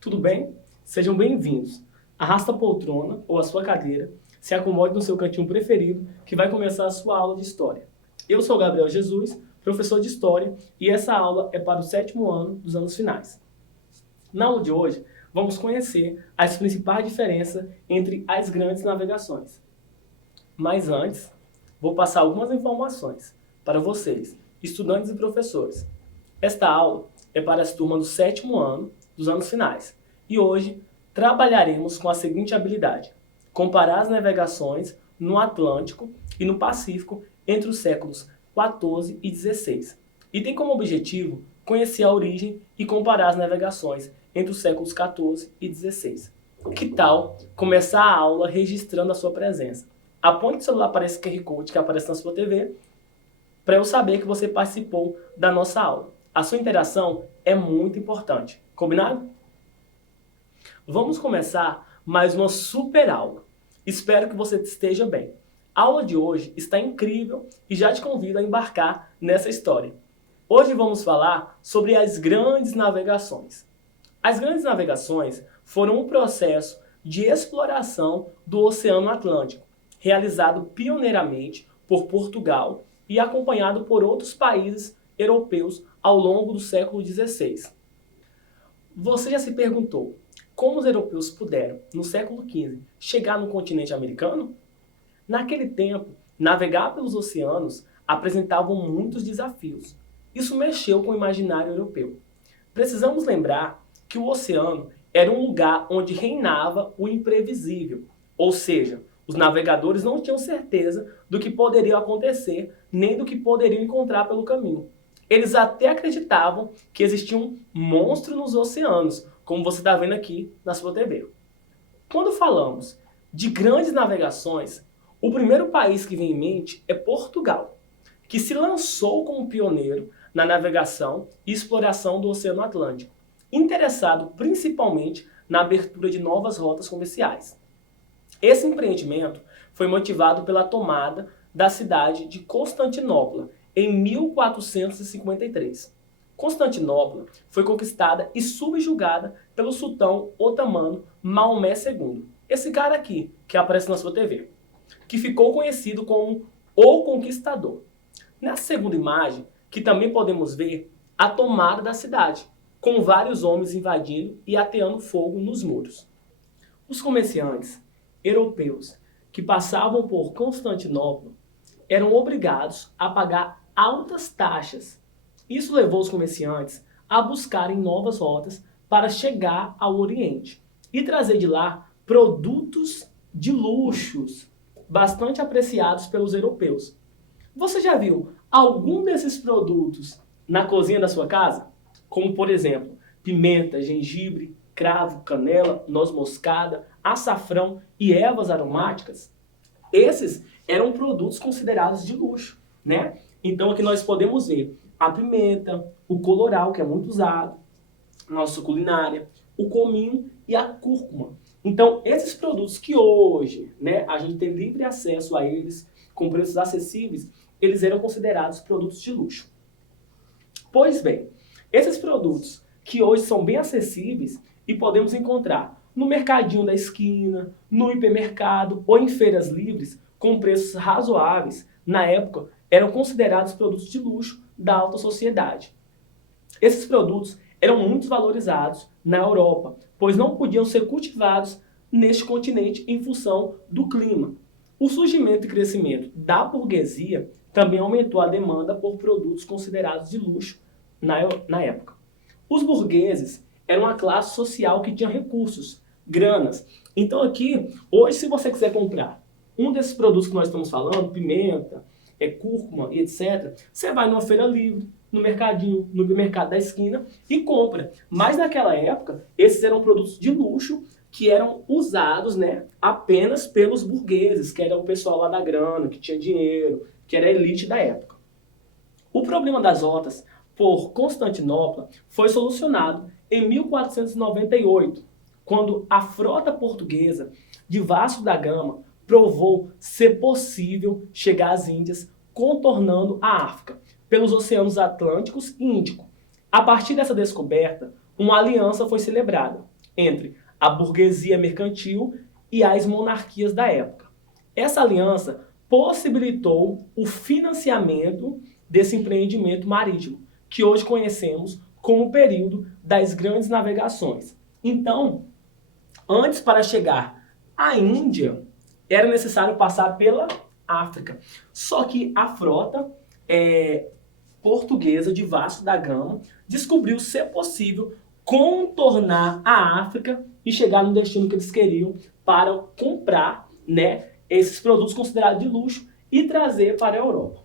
Tudo bem? Sejam bem-vindos. Arrasta a poltrona ou a sua cadeira, se acomode no seu cantinho preferido, que vai começar a sua aula de História. Eu sou Gabriel Jesus, professor de História, e essa aula é para o 7º ano dos anos finais. Na aula de hoje, vamos conhecer as principais diferenças entre as grandes navegações. Mas antes, vou passar algumas informações para vocês, estudantes e professores. Esta aula é para as turmas do 7º ano dos anos finais. E hoje trabalharemos com a seguinte habilidade: comparar as navegações no Atlântico e no Pacífico entre os séculos XIV e XVI. E tem como objetivo conhecer a origem e comparar as navegações entre os séculos XIV e XVI. Que tal começar a aula registrando a sua presença? Aponte o celular para esse QR Code que aparece na sua TV para eu saber que você participou da nossa aula. A sua interação é muito importante. Combinado? Vamos começar mais uma super aula. Espero que você esteja bem. A aula de hoje está incrível e já te convido a embarcar nessa história. Hoje vamos falar sobre as grandes navegações. As grandes navegações foram um processo de exploração do Oceano Atlântico, realizado pioneiramente por Portugal e acompanhado por outros países europeus ao longo do século XVI. Você já se perguntou como os europeus puderam, no século XV, chegar no continente americano? Naquele tempo, navegar pelos oceanos apresentava muitos desafios. Isso mexeu com o imaginário europeu. Precisamos lembrar que o oceano era um lugar onde reinava o imprevisível, ou seja, os navegadores não tinham certeza do que poderia acontecer, nem do que poderiam encontrar pelo caminho. Eles até acreditavam que existia um monstro nos oceanos, como você está vendo aqui na sua TV. Quando falamos de grandes navegações, o primeiro país que vem em mente é Portugal, que se lançou como pioneiro na navegação e exploração do Oceano Atlântico, interessado principalmente na abertura de novas rotas comerciais. Esse empreendimento foi motivado pela tomada da cidade de Constantinopla em 1453. Constantinopla foi conquistada e subjugada pelo sultão otomano Maomé II. Esse cara aqui, que aparece na sua TV, que ficou conhecido como o Conquistador. Na segunda imagem, que também podemos ver a tomada da cidade, com vários homens invadindo e ateando fogo nos muros. Os comerciantes europeus que passavam por Constantinopla eram obrigados a pagar altas taxas. Isso levou os comerciantes a buscarem novas rotas para chegar ao Oriente e trazer de lá produtos de luxos bastante apreciados pelos europeus. Você já viu algum desses produtos na cozinha da sua casa? Como, por exemplo, pimenta, gengibre, cravo, canela, noz moscada, açafrão e ervas aromáticas? Esses eram produtos considerados de luxo, né? Então aqui nós podemos ver a pimenta, o colorau, que é muito usado na nossa culinária, o cominho e a cúrcuma. Então esses produtos que hoje, né, a gente tem livre acesso a eles com preços acessíveis, eles eram considerados produtos de luxo. Pois bem, esses produtos que hoje são bem acessíveis e podemos encontrar no mercadinho da esquina, no hipermercado ou em feiras livres com preços razoáveis, na época eram considerados produtos de luxo da alta sociedade. Esses produtos eram muito valorizados na Europa, pois não podiam ser cultivados neste continente em função do clima. O surgimento e crescimento da burguesia também aumentou a demanda por produtos considerados de luxo na época. Os burgueses eram uma classe social que tinha recursos, granas. Então aqui, hoje, se você quiser comprar um desses produtos que nós estamos falando, pimenta, cúrcuma e etc., você vai numa feira livre, no mercadinho, no mercado da esquina e compra. Mas naquela época, esses eram produtos de luxo que eram usados, né, apenas pelos burgueses, que era o pessoal lá da grana, que tinha dinheiro, que era a elite da época. O problema das rotas por Constantinopla foi solucionado em 1498, quando a frota portuguesa de Vasco da Gama provou ser possível chegar às Índias contornando a África pelos oceanos Atlânticos e Índico. A partir dessa descoberta, uma aliança foi celebrada entre a burguesia mercantil e as monarquias da época. Essa aliança possibilitou o financiamento desse empreendimento marítimo, que hoje conhecemos como o período das grandes navegações. Então, antes para chegar à Índia, era necessário passar pela África. Só que a frota portuguesa de Vasco da Gama descobriu ser possível contornar a África e chegar no destino que eles queriam para comprar, né, esses produtos considerados de luxo e trazer para a Europa.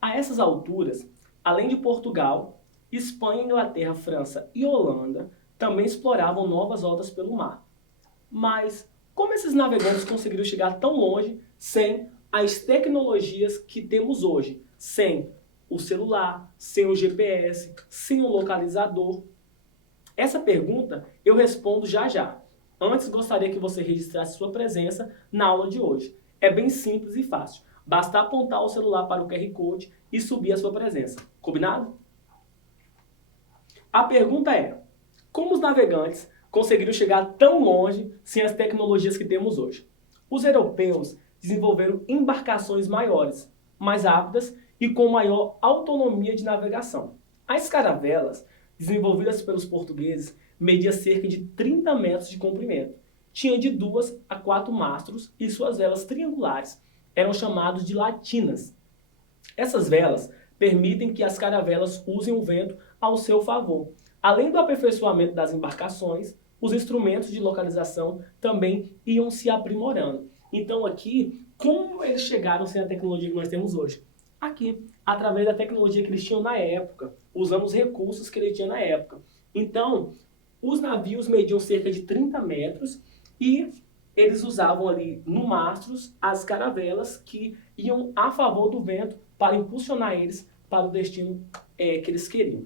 A essas alturas, além de Portugal, Espanha, Inglaterra, França e Holanda também exploravam novas rotas pelo mar. Mas como esses navegantes conseguiram chegar tão longe sem as tecnologias que temos hoje? Sem o celular, sem o GPS, sem o localizador? Essa pergunta eu respondo já já. Antes, gostaria que você registrasse sua presença na aula de hoje. É bem simples e fácil. Basta apontar o celular para o QR Code e subir a sua presença. Combinado? A pergunta é: como os navegantes conseguiram chegar tão longe sem as tecnologias que temos hoje? Os europeus desenvolveram embarcações maiores, mais rápidas e com maior autonomia de navegação. As caravelas, desenvolvidas pelos portugueses, mediam cerca de 30 metros de comprimento. Tinha de 2 a 4 mastros e suas velas triangulares eram chamadas de latinas. Essas velas permitem que as caravelas usem o vento ao seu favor. Além do aperfeiçoamento das embarcações, os instrumentos de localização também iam se aprimorando. Então aqui, como eles chegaram sem a tecnologia que nós temos hoje? Aqui, através da tecnologia que eles tinham na época, usando os recursos que eles tinham na época. Então, os navios mediam cerca de 30 metros e eles usavam ali no mastros as caravelas que iam a favor do vento para impulsionar eles para o destino que eles queriam.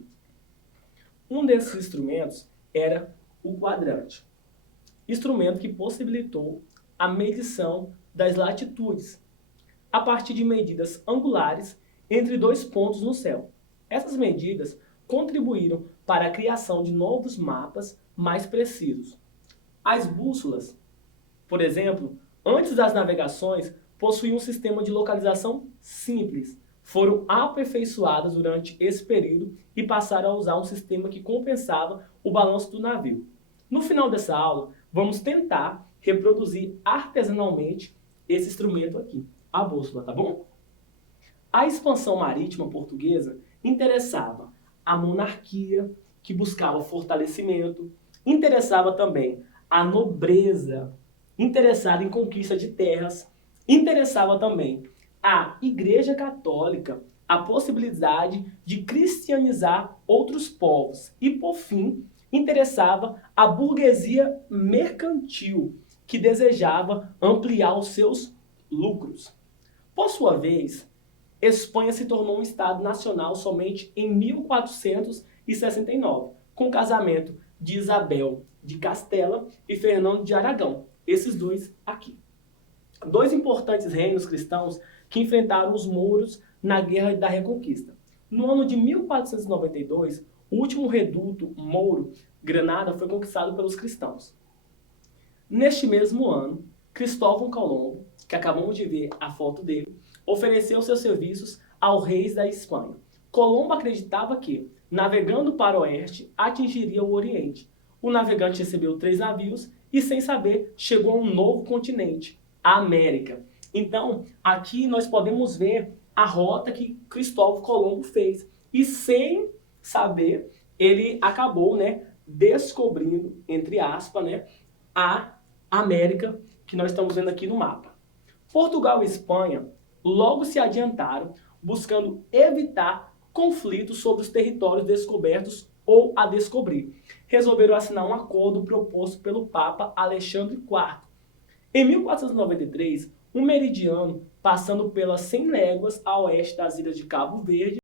Um desses instrumentos era o quadrante, instrumento que possibilitou a medição das latitudes a partir de medidas angulares entre dois pontos no céu. Essas medidas contribuíram para a criação de novos mapas mais precisos. As bússolas, por exemplo, antes das navegações, possuíam um sistema de localização simples. Foram aperfeiçoadas durante esse período e passaram a usar um sistema que compensava o balanço do navio. No final dessa aula, vamos tentar reproduzir artesanalmente esse instrumento aqui, a bússola, tá bom? A expansão marítima portuguesa interessava a monarquia, que buscava fortalecimento, interessava também a nobreza, interessada em conquista de terras, interessava também a Igreja Católica, a possibilidade de cristianizar outros povos e, por fim, interessava a burguesia mercantil, que desejava ampliar os seus lucros. Por sua vez, Espanha se tornou um Estado nacional somente em 1469, com o casamento de Isabel de Castela e Fernando de Aragão, esses dois aqui. Dois importantes reinos cristãos que enfrentaram os mouros na Guerra da Reconquista. No ano de 1492, o último reduto mouro, Granada, foi conquistado pelos cristãos. Neste mesmo ano, Cristóvão Colombo, que acabamos de ver a foto dele, ofereceu seus serviços aos reis da Espanha. Colombo acreditava que, navegando para o oeste, atingiria o Oriente. O navegante recebeu 3 navios e, sem saber, chegou a um novo continente, a América. Então, aqui nós podemos ver a rota que Cristóvão Colombo fez. E sem saber, ele acabou, descobrindo, entre aspas, a América que nós estamos vendo aqui no mapa. Portugal e Espanha logo se adiantaram, buscando evitar conflitos sobre os territórios descobertos ou a descobrir. Resolveram assinar um acordo proposto pelo Papa Alexandre IV. Em 1493, um meridiano passando pelas 100 léguas a oeste das ilhas de Cabo Verde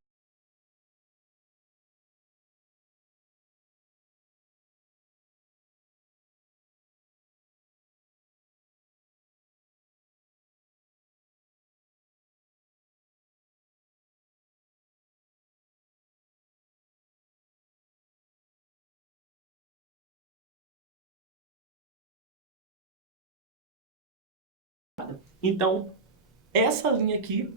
Então, essa linha aqui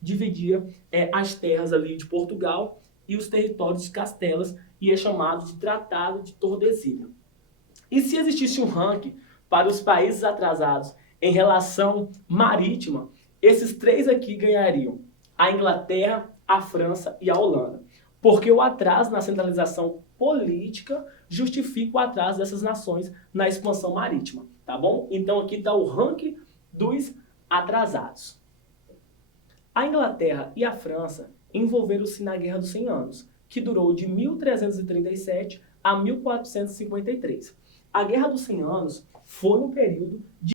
dividia as terras ali de Portugal e os territórios de Castelas e é chamado de Tratado de Tordesilhas. E se existisse um ranking para os países atrasados em relação marítima, esses três aqui ganhariam: a Inglaterra, a França e a Holanda. Porque o atraso na centralização política justifica o atraso dessas nações na expansão marítima, tá bom? Então aqui está o ranking dos atrasados. A Inglaterra e a França envolveram-se na Guerra dos 100 Anos, que durou de 1337 a 1453. A Guerra dos 100 Anos foi um período de